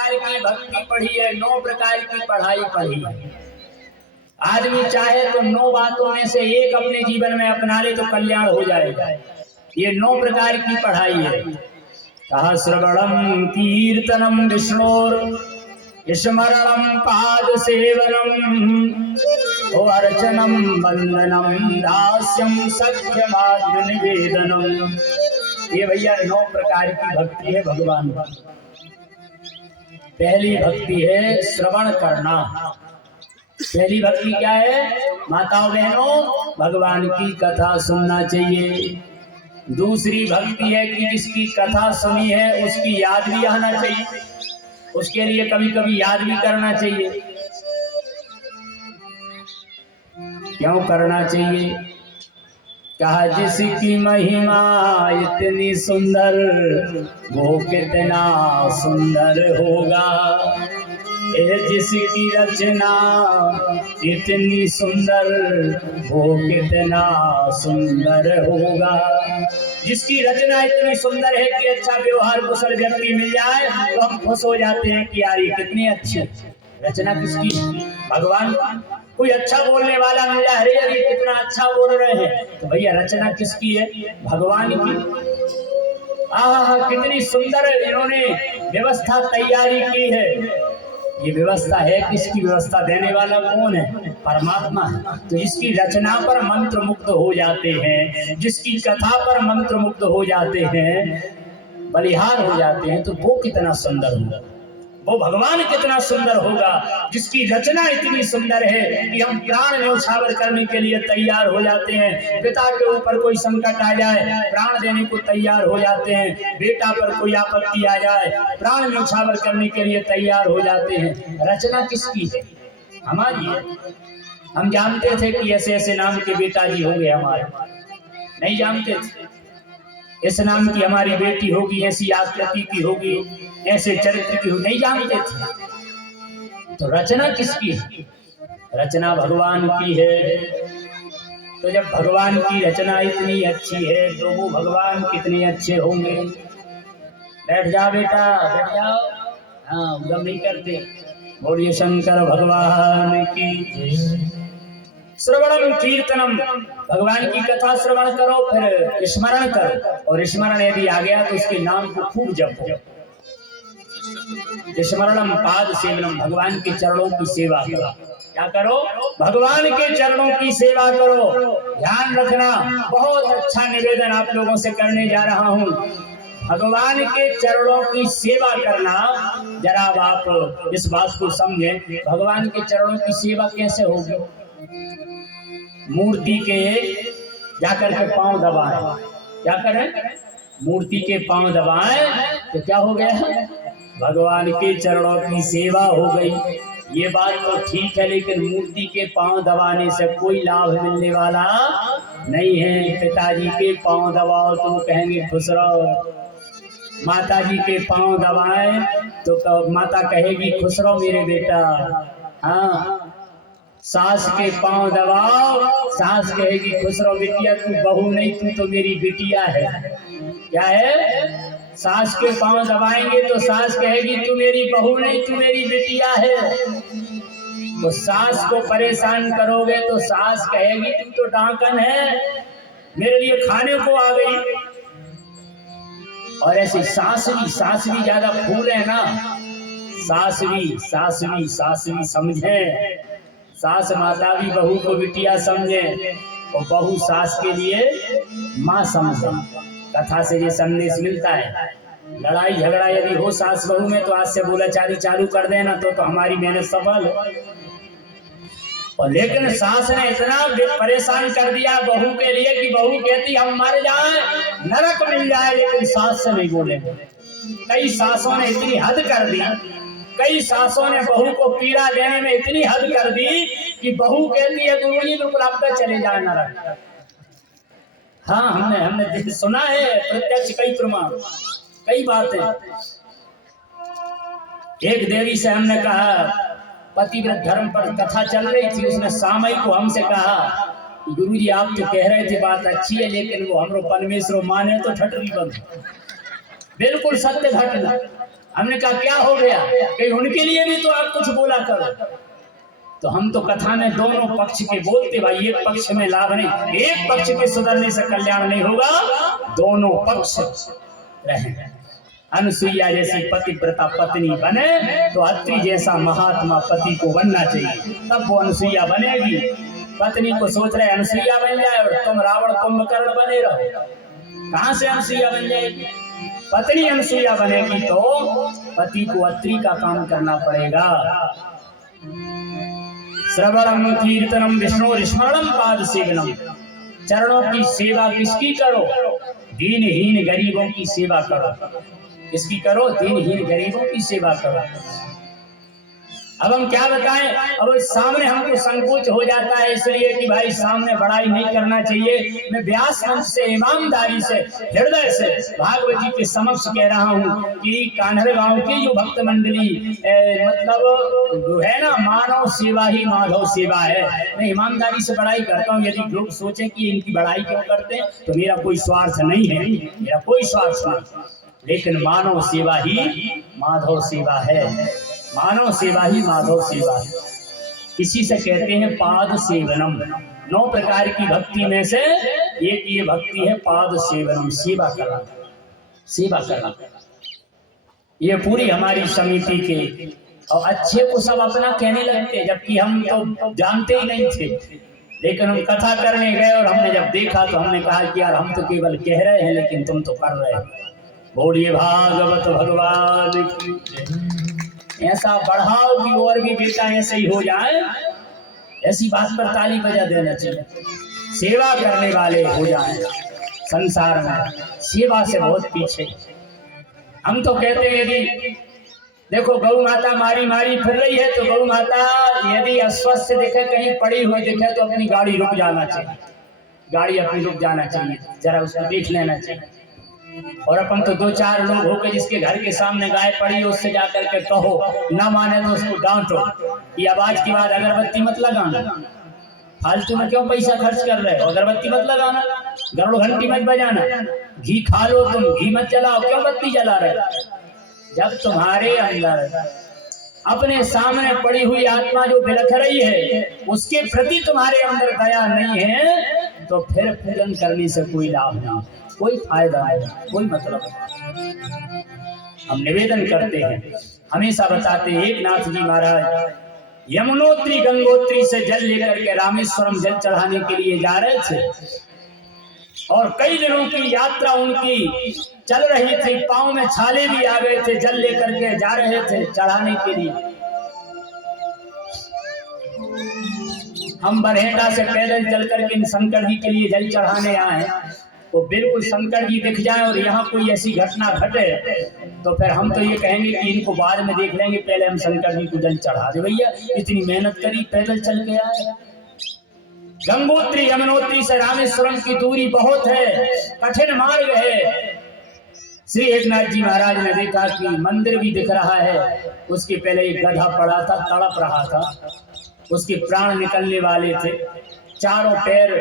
प्रकार की भक्ति पढ़ी है, 9 प्रकार की पढ़ाई पढ़ी है। आदमी चाहे तो 9 बातों में से एक अपने जीवन में अपना ले तो कल्याण हो जाएगा। ये 9 प्रकार की पढ़ाई है। कहा श्रवणम कीर्तनम विष्णोर स्मरणम पाद सेवनम अर्चनम वंदनम दास्यम सख्यमाद्य निवेदनम। ये भैया 9 प्रकार की भक्ति है भगवान की। पहली भक्ति है श्रवण करना। पहली भक्ति क्या है माताओं बहनों? भगवान की कथा सुनना चाहिए। दूसरी भक्ति है कि जिसकी कथा सुनी है उसकी याद भी आना चाहिए, उसके लिए कभी कभी याद भी करना चाहिए। क्यों करना चाहिए? कहा जिसकी महिमा इतनी सुंदर वो कितना सुंदर होगा। जिसकी रचना इतनी सुंदर वो कितना सुंदर होगा। जिसकी रचना इतनी सुंदर है कि अच्छा व्यवहार कुशल व्यक्ति मिल जाए तो हम खुश हो जाते हैं कि यार ये कितनी अच्छी रचना। किसकी? भगवान की। कोई अच्छा बोलने वाला मिल जाए, अरे यार ये कितना अच्छा बोल रहे हैं, तो भैया रचना किसकी है? भगवान की। आहा कितनी सुंदर इन्होंने व्यवस्था तैयारी की है। ये व्यवस्था है किसकी? व्यवस्था देने वाला कौन है? परमात्मा है। तो जिसकी रचना पर मंत्र मुग्ध हो जाते हैं, जिसकी कथा पर मंत्र मुग्ध हो जाते हैं, बलिहार हो जाते हैं, तो वो कितना सुंदर होगा, वो भगवान कितना सुंदर होगा। जिसकी रचना इतनी सुंदर है कि हम प्राण न्यौछावर करने के लिए तैयार हो जाते हैं। पिता के ऊपर कोई संकट आ जाए प्राण देने को तैयार हो जाते हैं। बेटा पर कोई आपत्ति आ जाए प्राण न्यौछावर करने के लिए तैयार हो जाते हैं। रचना किसकी है? हमारी है। हम जानते थे कि ऐसे ऐसे नाम के बेटा जी होंगे हमारे, नहीं जानते थे। इस नाम की हमारी बेटी होगी, ऐसी आकृति की होगी, ऐसे चरित्र की होगी, नहीं जानते थे। तो रचना किसकी है? रचना भगवान की है। तो जब भगवान की रचना इतनी अच्छी है तो वो भगवान कितने अच्छे होंगे। बैठ जाओ बेटा, बैठ जाओ। हाँ उदम नहीं करते। बोलिए शंकर भगवान की। श्रवणम कीर्तनम, भगवान की कथा श्रवण करो, फिर स्मरण करो, और स्मरण यदि आ गया तो उसके नाम को खूब जपो। स्मरणम पाद सेवनम, भगवान के चरणों की सेवा करो। क्या करो? भगवान के चरणों की सेवा करो। ध्यान रखना, बहुत अच्छा निवेदन आप लोगों से करने जा रहा हूँ। भगवान के चरणों की सेवा करना, जरा आप इस बात को समझें। भगवान के चरणों की सेवा कैसे होगी? मूर्ति के जाकर के पांव दबाएं। क्या करें? मूर्ति के पांव दबाएं तो क्या हो गया? भगवान के चरणों की सेवा हो गई। ये बात तो ठीक है, लेकिन मूर्ति के पांव दबाने से कोई लाभ मिलने वाला नहीं है। पिताजी के पांव दबाओ तो कहेंगे खुश रहो, माताजी के पांव दबाएं तो माता कहेगी खुश रहो मेरे बेटा। हाँ, सास के पांव दबाओ, सास कहेगी खुश रहो बिटिया, तू बहू नहीं तू तो मेरी बिटिया है। क्या है? सास के पांव दबाएंगे तो सास कहेगी तू मेरी बहू नहीं तू मेरी बिटिया है। तो सास को परेशान करोगे तो सास कहेगी तू तो डाकन है, मेरे लिए खाने को आ गई। और ऐसी सासवी ज्यादा फूल है ना, सासवी समझे। सास माता भी बहू को बिटिया समझे और बहू सास के लिए माँ समझे। कथा से ये संदेश मिलता है। लड़ाई झगड़ा यदि हो सास बहू में तो आज से बोलाचाली चालू कर देना तो हमारी मेहनत सफल हो। और लेकिन सास ने इतना परेशान कर दिया बहू के लिए कि बहू कहती हम मर जाए, नरक मिल जाए, लेकिन सास से नहीं बोलेंगे। कई सासों ने इतनी हद कर दी, कई सासों ने बहू को पीड़ा देने में इतनी हद कर दी कि बहू कहती है गुरुजी बिल्कुल आप तक चले जाए नरक। हाँ हमने सुना है, प्रत्यक्ष कई प्रमाण, कई बातें। एक देवी से हमने कहा, पतिव्रत धर्म पर कथा चल रही थी, उसने सामयिक को हमसे कहा कि गुरुजी आप तो कह रहे थे बात अच्छी है, लेकिन वो हमरो परमेश्वर माने तो ठटरी बंद। बिल्कुल सत्य घटना। हमने कहा क्या हो गया, कहीं उनके लिए भी तो आप कुछ बोला करो। तो हम तो कथा में दोनों पक्ष के बोलते भाई, एक पक्ष में लाभ नहीं, एक पक्ष के सुधरने से कल्याण नहीं होगा, दोनों पक्ष रहे। अनुसुईया जैसी पतिव्रता पत्नी बने तो अत्रि जैसा महात्मा पति को बनना चाहिए, तब वो अनुसुईया बनेगी। पत्नी को सोच रहे अनुसुईया बन जाए और तुम रावण कुंभकर्ण बने रहो, कहां से अनुसुईया बन जाएगी। पत्नी अनुसुईया बनेगी तो पति को अत्रि का काम करना पड़ेगा। श्रवणम कीर्तनम विष्णु स्मरणम पाद सेवनम, चरणों की सेवा किसकी करो, दीनहीन गरीबों की सेवा करो। किसकी करो, दीनहीन गरीबों की सेवा करो। अब हम क्या बताएं, अब सामने हमको संकोच हो जाता है, इसलिए कि भाई सामने बड़ाई नहीं करना चाहिए। मैं व्यास मंच से ईमानदारी से हृदय से भागवत जी के समक्ष कह रहा हूँ कि कान्हर गांव की जो भक्त मंडली मतलब जो है ना, मानव सेवा ही माधव सेवा है। मैं ईमानदारी से बड़ाई करता हूँ। यदि लोग सोचें कि इनकी बड़ाई क्यों करते हैं, तो मेरा कोई स्वार्थ नहीं है, मेरा कोई स्वार्थ नहीं, लेकिन मानव सेवा ही माधव सेवा है, मानव सेवा ही माधव सेवा है। इसी से कहते हैं पाद सेवनम। 9 प्रकार की भक्ति में से एक ये भक्ति है पाद सेवनम, सेवा करना, सेवा करना। ये पूरी हमारी समिति के, और अच्छे को सब अपना कहने लगते, जबकि हम तो जानते ही नहीं थे। लेकिन हम कथा करने गए और हमने जब देखा तो हमने कहा कि यार हम तो केवल कह रहे हैं, लेकिन तुम तो कर रहे हो। बोलिए भागवत भगवान की। ऐसा बढ़ाओ कि और भी बेटा ऐसे ही हो जाए, ऐसी बात पर ताली बजा देना चाहिए। सेवा करने वाले हो जाए, संसार में सेवा से बहुत पीछे। हम तो कहते हैं यदि देखो गौ माता मारी मारी फिर रही है, तो गौ माता यदि अस्वस्थ दिखे, कहीं पड़ी हुई दिखे, तो अपनी गाड़ी रुक जाना चाहिए, गाड़ी अपनी रुक जाना चाहिए, जरा उसको देख लेना चाहिए। और अपन तो 2-4 लोग होकर जिसके घर के सामने गाय पड़ी, उससे जाकर के कहो, ना माने तो उसको डांटो कि अब आज के बाद अगरबत्ती मत लगाना, फालतू में क्यों पैसा खर्च कर रहे हो, अगरबत्ती मत लगाना, गरुड़ घंटी मत बजाना, घी खा लो तुम, घी मत जलाओ, क्यों बत्ती जला रहे। जब तुम्हारे अंदर अपने सामने पड़ी हुई आत्मा जो बिलख रही है, उसके प्रति तुम्हारे अंदर दया नहीं है, तो फिर पूजन करने से कोई लाभ नहीं, कोई फायदा नहीं, कोई मतलब नहीं। हम निवेदन करते हैं, हमेशा बताते हैं, एक नाथ जी महाराज यमुनोत्री गंगोत्री से जल लेकर के रामेश्वरम जल चढ़ाने के लिए जा रहे थे, और कई दिनों की यात्रा उनकी चल रही थी, पांव में छाले भी आ गए थे, जल लेकर के जा रहे थे चढ़ाने के लिए। हम बरहेटा से पैदल चल करके इन शंकर जी के लिए जल चढ़ाने आए, तो बिल्कुल शंकर जी दिख जाए और यहाँ कोई ऐसी घटना घटे, तो फिर हम तो ये कहेंगे कि इनको बाद में देख लेंगे, पहले हम शंकर जी को जल चढ़ा दे। भैया इतनी मेहनत करी, पैदल चल के आए। गंगोत्री यमुनोत्री से रामेश्वरम की दूरी बहुत है, कठिन मार्ग है। श्री एकनाथ जी महाराज ने देखा कि मंदिर भी दिख रहा है, उसके पहले एक गधा पड़ा था, तड़प रहा था, उसके प्राण निकलने वाले थे, चारों पैर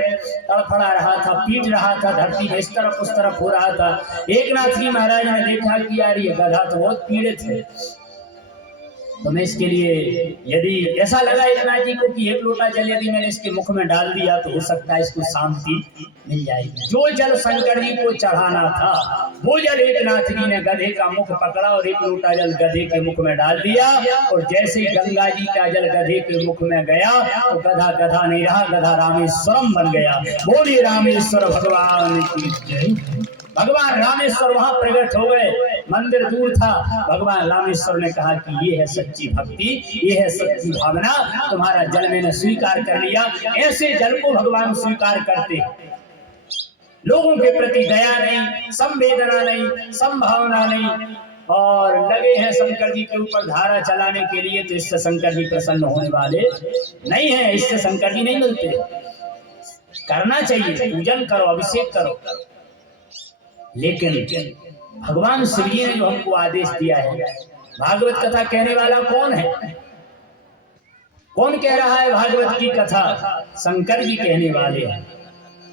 तड़फड़ा रहा था, पीट रहा था, धरती में इस तरफ उस तरफ हो रहा था। एकनाथ जी महाराज ने देखा कि यार ये गधा तो बहुत पीड़ित है, तो मैं इसके लिए, यदि ऐसा लगा एकनाथ जी को कि 1 लोटा जल यदि मैंने इसके मुख में डाल दिया तो हो सकता है इसको शांति मिल जाएगी। जो जल शंकर जी को चढ़ाना था, वो जल एकनाथ जी ने गधे का मुख पकड़ा और 1 लोटा जल गधे के मुख में डाल दिया, और जैसे ही गंगा जी का जल गधे के मुख में गया तो गधा गधा नहीं रहा, गधा रामेश्वरम बन गया। बोलिए रामेश्वर भगवान की जय। भगवान रामेश्वर वहां प्रकट हो गए, मंदिर दूर था। भगवान रामेश्वर ने कहा कि ये है सच्ची भक्ति, ये है सच्ची भावना, तुम्हारा जल मैंने स्वीकार कर लिया। ऐसे जल को भगवान स्वीकार करते हैं, लोगों के प्रति दया नहीं, संवेदना नहीं, संभावना नहीं, और लगे हैं शंकर जी के ऊपर धारा चलाने के लिए, तो इससे शंकर जी प्रसन्न होने वाले नहीं है, इससे शंकर जी नहीं मिलते। करना चाहिए, पूजन करो, अभिषेक करो, लेकिन भगवान श्री जी ने जो हमको आदेश दिया है, भागवत कथा कहने वाला कौन है, कौन कह रहा है भागवत की कथा? शंकर जी कहने वाले हैं।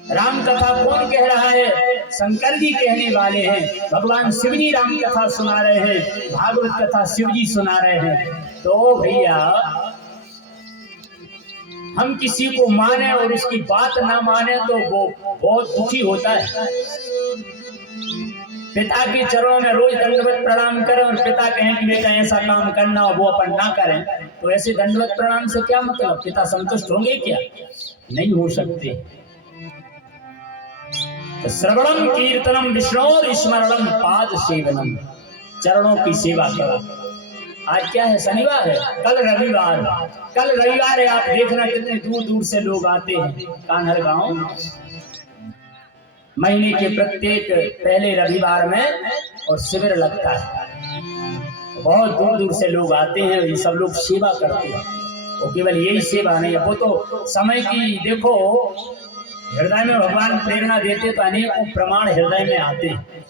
राम कथा कौन कह रहा है? शंकर जी कहने वाले हैं। भगवान शिव जी राम कथा सुना रहे हैं, भागवत कथा शिव जी सुना रहे हैं। तो भैया हम किसी को माने और उसकी बात ना माने तो वो बहुत दुखी होता है। पिता के चरणों में रोज दंडवत प्रणाम करें और पिता कहें कि बेटा ऐसा काम करना और वो अपन ना करें, तो ऐसे दंडवत प्रणाम से क्या मतलब? पिता संतुष्ट होंगे क्या? नहीं हो सकते। तो श्रवणम कीर्तनम विष्णु स्मरणम पाद सेवनम, चरणों की सेवा करो। आज क्या है? शनिवार है, कल रविवार। कल रविवार है, आप देखना कितने दूर दूर से लोग आते हैं कान्हर गांव। महीने के प्रत्येक पहले रविवार में और शिविर लगता है। बहुत दूर दूर से लोग आते हैं, ये सब लोग सेवा करते हैं। वो केवल यही सेवा नहीं है, वो तो समय की देखो हृदय में भगवान प्रेरणा देते तो अनेकों प्रमाण हृदय में आते हैं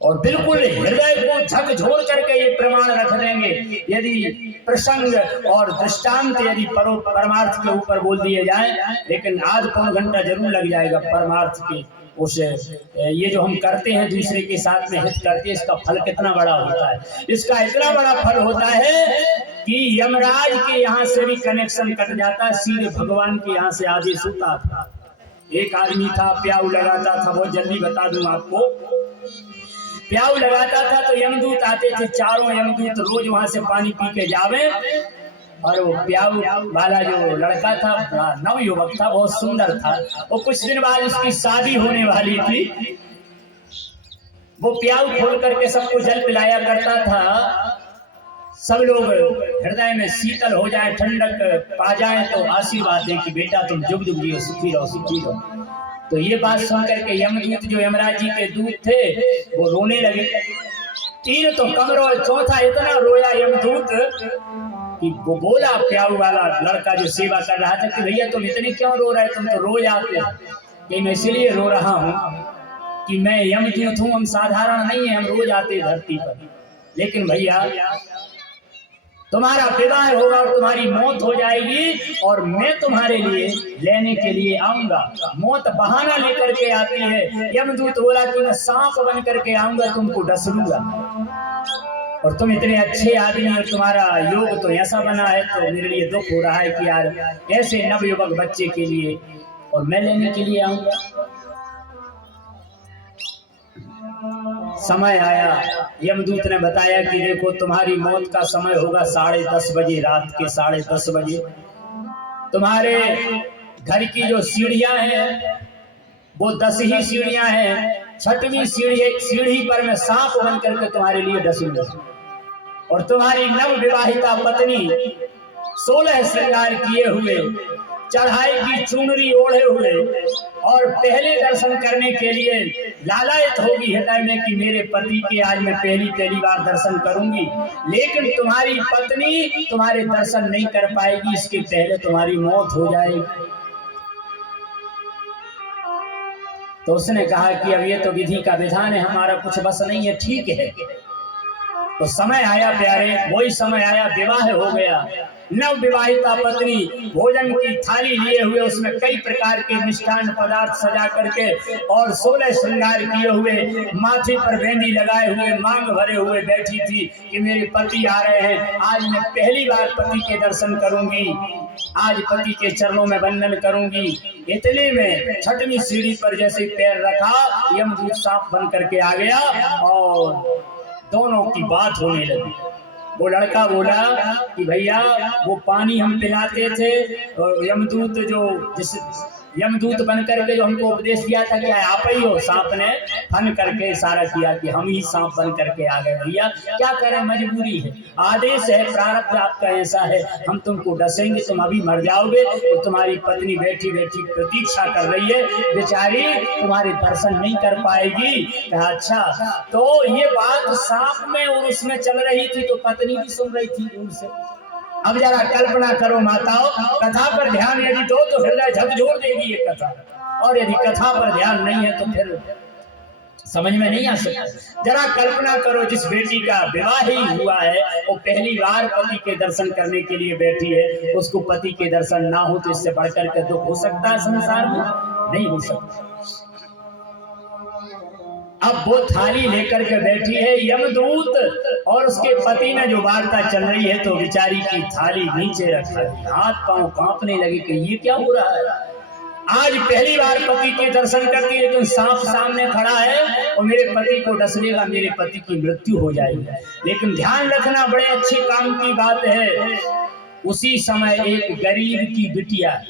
और बिल्कुल हृदय को झकझोर करके ये प्रमाण रख देंगे। यदि प्रसंग और दृष्टांत यदि परमार्थ के ऊपर बोल दिए जाए, लेकिन आध पौन घंटा जरूर लग जाएगा परमार्थ के उस ये जो हम करते हैं दूसरे के साथ में हित करते हैं, इसका फल कितना बड़ा होता है। इसका इतना बड़ा फल होता है कि यमराज के यहाँ से भी कनेक्शन कट जाता है, सीधे भगवान के यहाँ से आदेश होता था। एक आदमी था, प्याऊ लगाता था, बहुत जल्दी बता दूं आपको। प्याऊ लगाता था तो यमदूत आते थे, चारों यमदूत रोज वहां से पानी पी के जावे। और वो प्याऊ वाला जो लड़का था, नवयुवक था, बहुत सुंदर था। वो कुछ दिन बाद उसकी शादी होने वाली थी। वो प्याऊ खोल करके सबको जल पिलाया करता था। सब लोग हृदय में शीतल हो जाए, ठंडक पा जाए तो आशीर्वाद दे कि बेटा तुम जुग जुग जियो, सुखी रहो, सुखी रहो। तो ये बात सुनकर के यमदूत जो यमराज जी के दूत थे वो रोने लगे। तीन तो कम रो, चौथा इतना रोया यमदूत कि वो बोला प्याऊ वाला लड़का जो सेवा कर रहा था कि भैया तुम इतने क्यों रो रहे, तुम तो रोज आते। कि मैं इसलिए रो रहा हूँ कि मैं यमदूत हूँ, हम साधारण नहीं है, हम रोज आते धरती पर। लेकिन भैया तुम्हारा विवाह होगा और तुम्हारी मौत हो जाएगी और मैं तुम्हारे लिए लेने के लिए आऊंगा। मौत बहाना लेकर के आती है। यमदूत बोला कि मैं सांप बन करके आऊंगा, तुमको डस लूंगा। और तुम इतने अच्छे आदमी और तुम्हारा योग तो ऐसा बना है, तो मेरे लिए दुख हो रहा है कि यार ऐसे नवयुवक बच्चे के लिए और मैं लेने के लिए आऊंगा। समय आया, यमदूत ने बताया कि देखो तुम्हारी मौत का समय होगा 10:30 बजे, रात के 10:30 बजे। तुम्हारे घर की जो सीढ़ियां हैं वो 10 ही सीढ़ियां हैं। 6वीं सीढ़ी पर मैं सांप बन करके तुम्हारे लिए डसूंगा। और तुम्हारी नव विवाहिता पत्नी 16 श्रृंगार किए हुए, चढ़ाई की चुनरी ओढ़े हुए और पहले दर्शन करने के लिए लालायित होगी हृदय में कि मेरे पति के आज मैं पहली बार दर्शन करूंगी। लेकिन तुम्हारी पत्नी तुम्हारे दर्शन नहीं कर पाएगी, इसके पहले तुम्हारी मौत हो जाएगी। तो उसने कहा कि अब ये तो विधि का विधान है, हमारा कुछ बस नहीं है। ठीक है। तो समय आया प्यारे, वही समय आया, विवाह हो गया। नव विवाहिता पत्नी भोजन की थाली लिए हुए, उसमें कई प्रकार के मिष्ठान पदार्थ सजा करके और 16 श्रृंगार किए हुए, माथे पर बेंदी लगाए हुए, मांग भरे हुए बैठी थी कि मेरे पति आ रहे हैं, आज मैं पहली बार पति के दर्शन करूंगी, आज पति के चरणों में वंदन करूंगी। इतने में 6वीं सीढ़ी पर जैसे पैर रखा, यमदूत सांप बन करके आ गया और दोनों की बात होने लगी। वो लड़का बोला कि भैया वो पानी हम पिलाते थे, और यमदूत बन करके जो हमको उपदेश दिया था क्या आप ही हो? सांप ने फन करके इशारा किया कि हम ही सांप बन करके आ गए। भैया क्या करें, मजबूरी है, आदेश है, प्रारब्ध आपका ऐसा है, हम तुमको डसेंगे, तुम अभी मर जाओगे। तो तुम्हारी पत्नी बैठी बैठी प्रतीक्षा कर रही है, बेचारी तुम्हारे दर्शन नहीं कर पाएगी। कहा अच्छा। तो ये बात सांप में और उसमें चल रही थी, तो पत्नी भी सुन रही थी दूर से। अब जरा कल्पना करो माताओं, कथा पर ध्यान यदि दो तो हृदय झकझोर देगी ये कथा, और यदि कथा पर ध्यान नहीं है तो फिर समझ में नहीं आ सकता। जरा कल्पना करो, जिस बेटी का विवाह ही हुआ है वो पहली बार पति के दर्शन करने के लिए बैठी है, उसको पति के दर्शन ना हो तो इससे बढ़कर के दुख हो सकता है संसार में? नहीं हो सकता। अब वो थाली लेकर के बैठी है यमदूत और उसके पति ने जो वार्ता चल रही है, तो बेचारी की थाली नीचे रखा, हाथ पांव कांपने लगे कि ये क्या हो रहा है। आज पहली बार पति के दर्शन करती है, लेकिन सांप सामने खड़ा है और मेरे पति को डस लेगा, मेरे पति की मृत्यु हो जाएगी। लेकिन ध्यान रखना, बड़े अच्छे काम की बात है। उसी समय एक गरीब की बिटिया,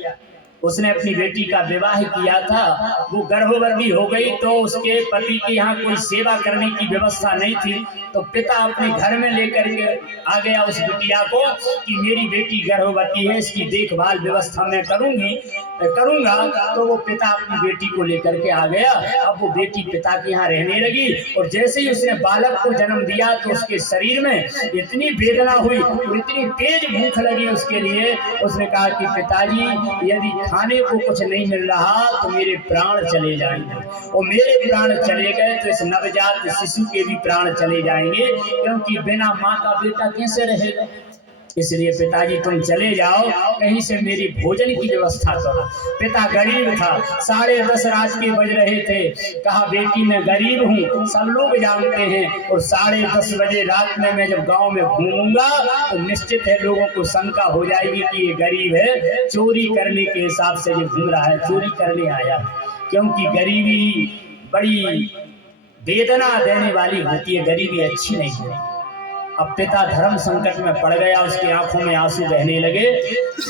उसने अपनी बेटी का विवाह किया था, वो गर्भवती हो गई, तो उसके पति के यहाँ कोई सेवा करने की व्यवस्था नहीं थी, तो पिता अपने घर में लेकर के आ गया उस बिटिया को कि मेरी बेटी गर्भवती है, इसकी देखभाल व्यवस्था मैं करूंगा। तो वो पिता अपनी बेटी को लेकर के आ गया। अब वो बेटी पिता के यहाँ रहने लगी और जैसे ही उसने बालक को जन्म दिया तो उसके शरीर में इतनी वेदना हुई और इतनी तेज भूख लगी उसके लिए, उसने कहा कि पिताजी, यदि खाने को कुछ नहीं मिल रहा तो मेरे प्राण चले जाएंगे, और मेरे प्राण चले गए तो इस नवजात शिशु के भी प्राण चले जाएंगे, क्योंकि बिना माँ का बेटा कैसे रहेगा। इसलिए पिताजी तुम चले जाओ, कहीं से मेरी भोजन की व्यवस्था करो। पिता गरीब था, 10:30 रात के बज रहे थे। कहा बेटी मैं गरीब हूँ, सब लोग जानते हैं, और 10:30 बजे रात में मैं जब गांव में घूमूंगा तो निश्चित है लोगों को शंका हो जाएगी कि ये गरीब है, चोरी करने के हिसाब से ये घूम रहा है, चोरी करने आया। क्योंकि गरीबी बड़ी वेदना देने वाली होती है, गरीबी अच्छी नहीं है। अब पिता धर्म संकट में पड़ गया, उसकी आंखों में आंसू बहने लगे,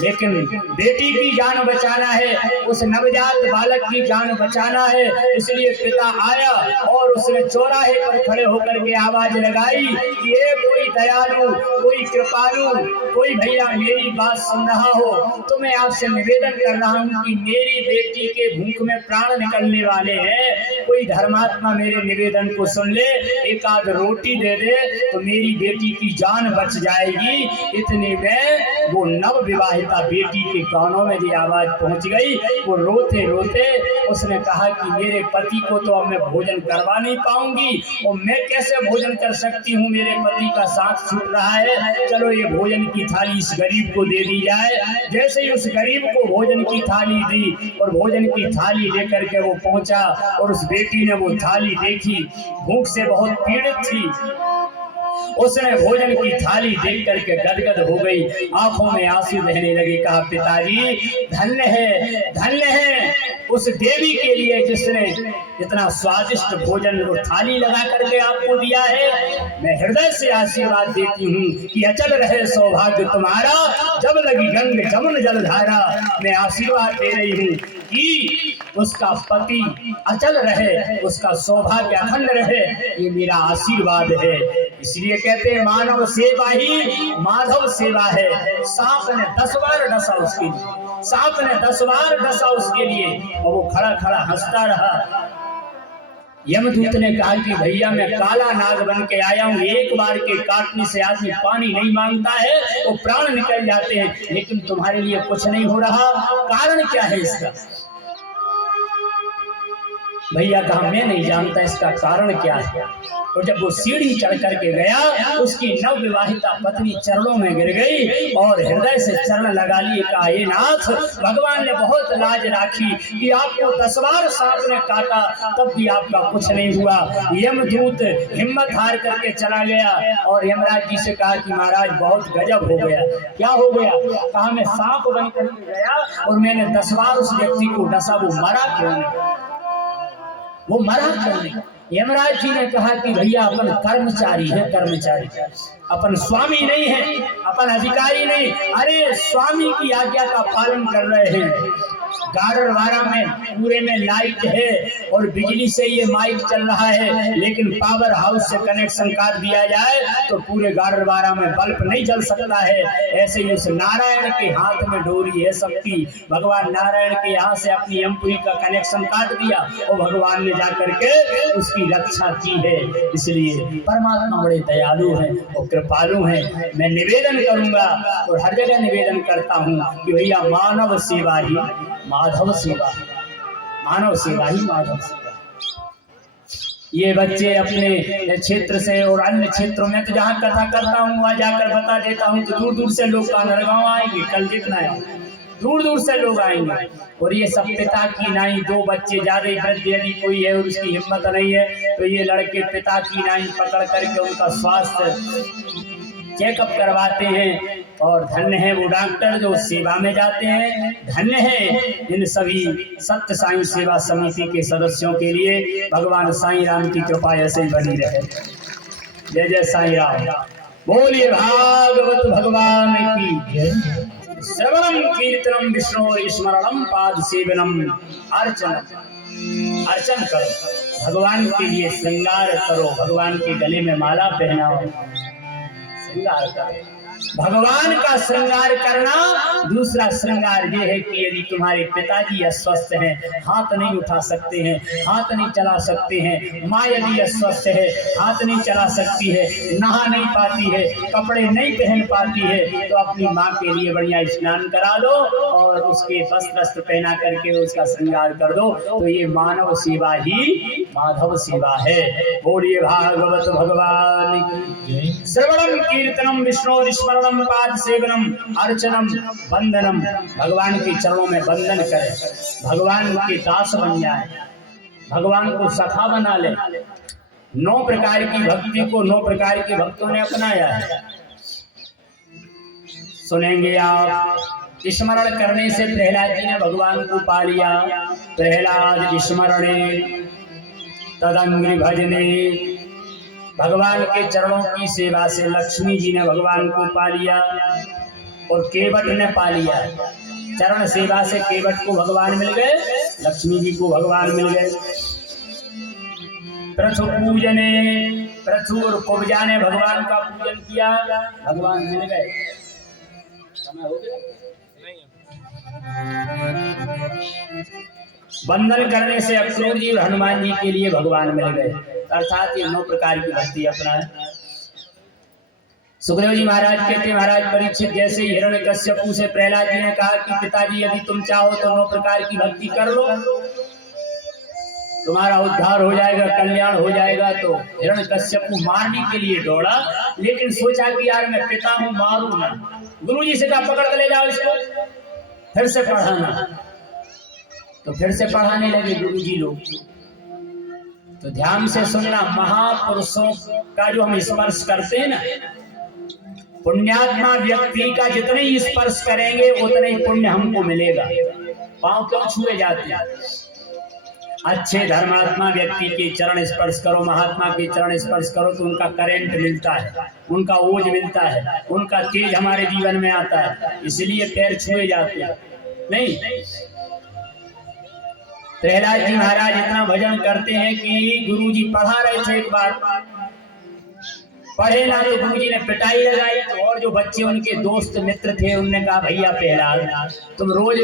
लेकिन बेटी की जान बचाना है, उस नवजात बालक की जान बचाना है। इसलिए पिता आया और उसने चौराहे पर खड़े होकर के आवाज लगाई कि ये कोई दयालु, कोई कृपालु, कोई भैया मेरी बात सुन रहा हो तो मैं आपसे निवेदन कर रहा हूँ कि मेरी बेटी के भूख में प्राण निकलने वाले हैं, कोई धर्मात्मा मेरे निवेदन को सुन ले, एक आध रोटी दे दे तो मेरी बेटी की जान बच जाएगी। इतने में वो नव विवाहिता बेटी के कानों में ये आवाज पहुंच गई। वो रोते रोते उसने कहा कि मेरे पति को तो अब मैं भोजन करवा नहीं पाऊंगी, और मैं कैसे भोजन कर सकती हूँ, मेरे पति का सांस छूट रहा है, चलो ये भोजन की थाली इस गरीब को दे दी जाए। जैसे ही उस गरीब को भोजन की थाली दी और भोजन की थाली लेकर के वो पहुंचा, और उस बेटी ने वो थाली देखी, भूख से बहुत पीड़ित थी, उसने भोजन की थाली देख करके गदगद हो गई, आंखों में आंसू बहने लगे। कहा पिताजी धन्य है उस देवी के लिए जिसने इतना स्वादिष्ट भोजन और थाली लगा करके आपको दिया है। मैं हृदय से आशीर्वाद देती हूँ कि अचल रहे सौभाग्य तुम्हारा, जब लगी गंग जमुन जलधारा। मैं आशीर्वाद दे रही हूँ कि उसका पति अचल रहे, उसका सौभाग्य अखंड रहे, ये मेरा आशीर्वाद है। इसलिए कहते हैं मानव सेवा ही माधव सेवा है। सांप ने 10 बार डसा उसके लिए, सांप ने 10 बार डसा उसके लिए, और वो खड़ा खड़ा हंसता रहा। यमदूत ने कहा कि भैया मैं काला नाग बन के आया हूँ, एक बार के काटने से आदमी पानी नहीं मांगता है, वो प्राण निकल जाते हैं, लेकिन तुम्हारे लिए कुछ नहीं हो रहा, कारण क्या है इसका? भैया कहा मैं नहीं जानता इसका कारण क्या है। और जब वो सीढ़ी चढ़ करके गया, उसकी नव विवाहिता पत्नी चरणों में गिर गई और हृदय से चरण लगा लिए। कहा हे नाथ, भगवान ने बहुत लाज राखी कि आपको 10 बार सांप ने काटा, तब भी आपका कुछ नहीं हुआ। यमदूत हिम्मत हार करके चला गया और यमराज जी से कहा कि महाराज बहुत गजब हो गया। क्या हो गया? कहा मैं सांप बन करके गया और मैंने 10 बार उस व्यक्ति को डसा, वो मरा क्यों नहीं? वो मरा क्यों नहीं? यमराज जी ने कहा कि भैया अपन कर्मचारी है, कर्मचारी, अपन स्वामी नहीं है, अपन अधिकारी नहीं। अरे स्वामी की आज्ञा का पालन कर रहे हैं। गाररवाड़ा में पूरे में लाइट है और बिजली से ये माइक चल रहा है, लेकिन पावर हाउस से कनेक्शन काट दिया जाए तो पूरे गाररवाड़ा में बल्ब नहीं जल सकता है। ऐसे ही उस नारायण के हाथ में डोरी है शक्ति। भगवान नारायण के यहाँ से अपनी एमपुरी का कनेक्शन काट दिया और भगवान ने जाकर के उसकी रक्षा की है। इसलिए परमात्मा बड़े दयालु हैं और कृपालु हैं। मैं निवेदन करूंगा और हर जगह निवेदन करता हूँ कि भैया मानव सेवा ही माधव सेवा, मानव सेवा ही माधव सेवा। ये बच्चे अपने क्षेत्र से और अन्य क्षेत्रों में तो जहाँ कथा करता हूँ वहाँ जाकर बता देता हूँ तो दूर दूर से लोग कानर गाँव आएंगे। कल देखना है दूर दूर से लोग आएंगे। और ये सब पिता की नाई, 2 बच्चे ज्यादा वृद्ध यदि कोई है और उसकी हिम्मत नहीं है तो ये लड़के पिता की नाई पकड़ करके उनका स्वास्थ्य चेकअप करवाते हैं। और धन्य है वो डॉक्टर जो सेवा में जाते हैं, धन्य है इन सभी सत्य साईं सेवा समिति के सदस्यों के लिए। भगवान साईं राम की कृपा ऐसे ही बनी रहे। जय जय साईं राम। बोलिए भागवत भगवान की जय। श्रवणम कीर्तनम विष्णु स्मरणम पाद सेवनम अर्चन। अर्चन करो, भगवान के लिए श्रृंगार करो, भगवान के गले में माला पहनाओ, श्रृंगार करो। भगवान का श्रृंगार करना। दूसरा श्रृंगार ये है कि यदि तुम्हारे पिताजी अस्वस्थ हैं, हाथ नहीं उठा सकते हैं, हाथ नहीं चला सकते हैं, माँ यदि अस्वस्थ है, हाथ नहीं चला सकती है, नहा नहीं पाती है, कपड़े नहीं पहन पाती है, तो अपनी माँ के लिए बढ़िया स्नान करा दो और उसके वस्त्र पहना करके उसका श्रृंगार कर दो। तो ये मानव सेवा ही माधव सेवा है। बोलिए भागवत भगवान की। श्रवणम कीर्तनम विष्णु स्मरणम पाद सेवनम अर्चनम वंदनम। भगवान के चरणों में वंदन करें, भगवान के दास बन जाए, भगवान को सखा बना ले। 9 प्रकार की भक्ति को 9 प्रकार के भक्तों ने अपनाया है। सुनेंगे आप। स्मरण करने से प्रहलाद जी ने भगवान को पा लिया। प्रहलाद स्मरणे तदंग्रि भजने। भगवान के चरणों की सेवा से लक्ष्मी जी ने भगवान को पा लिया और केवट ने पा लिया। चरण सेवा से केवट को भगवान मिल गए, लक्ष्मी जी को भगवान मिल गए। प्रथु पूजने, प्रथु और कुब्जा ने भगवान का पूजन किया, भगवान मिल गए। समय हो गया? बंधन करने से अक्रूर जी और हनुमान जी के लिए भगवान मिल गए। अर्थात ये 9 प्रकार की भक्ति अपना है। सुखदेव जी महाराज कहते हैं, महाराज परीक्षित जैसे हिरण्यकश्यपु से प्रहलाद जी ने कहा कि पिताजी यदि तुम चाहो तो 9 प्रकार की भक्ति कर लो, तुम्हारा उद्धार हो जाएगा, कल्याण हो जाएगा। तो हिरण्यकश्यपु मारने के लिए दौड़ा, लेकिन सोचा कि यार मैं पिता हूं, मारू ना। गुरु जी से कहा पकड़ कर ले जाओ इसको, फिर से पढ़ाना। तो फिर से पढ़ाने लगे गुरु जी लोग। तो ध्यान से सुनना, महापुरुषों का जो हम स्पर्श करते हैं ना, पुण्यात्मा व्यक्ति का जितने ही स्पर्श करेंगे उतने ही पुण्य हमको मिलेगा। पांव क्यों छुए जाते हैं? अच्छे धर्मात्मा व्यक्ति के चरण स्पर्श करो, महात्मा के चरण स्पर्श करो तो उनका करंट मिलता है, उनका ओज मिलता है, उनका तेज हमारे जीवन में आता है, इसलिए पैर छुए जाते हैं। नहीं, प्रहलाद जी महाराज इतना भजन करते हैं कि गुरुजी पढ़ा रहे थे, एक बार पढ़े ना तो गुरुजी ने पिटाई लगाई। तो और जो बच्चे उनके दोस्त मित्र थे उनने कहा भैया प्रहलाद तुम रोज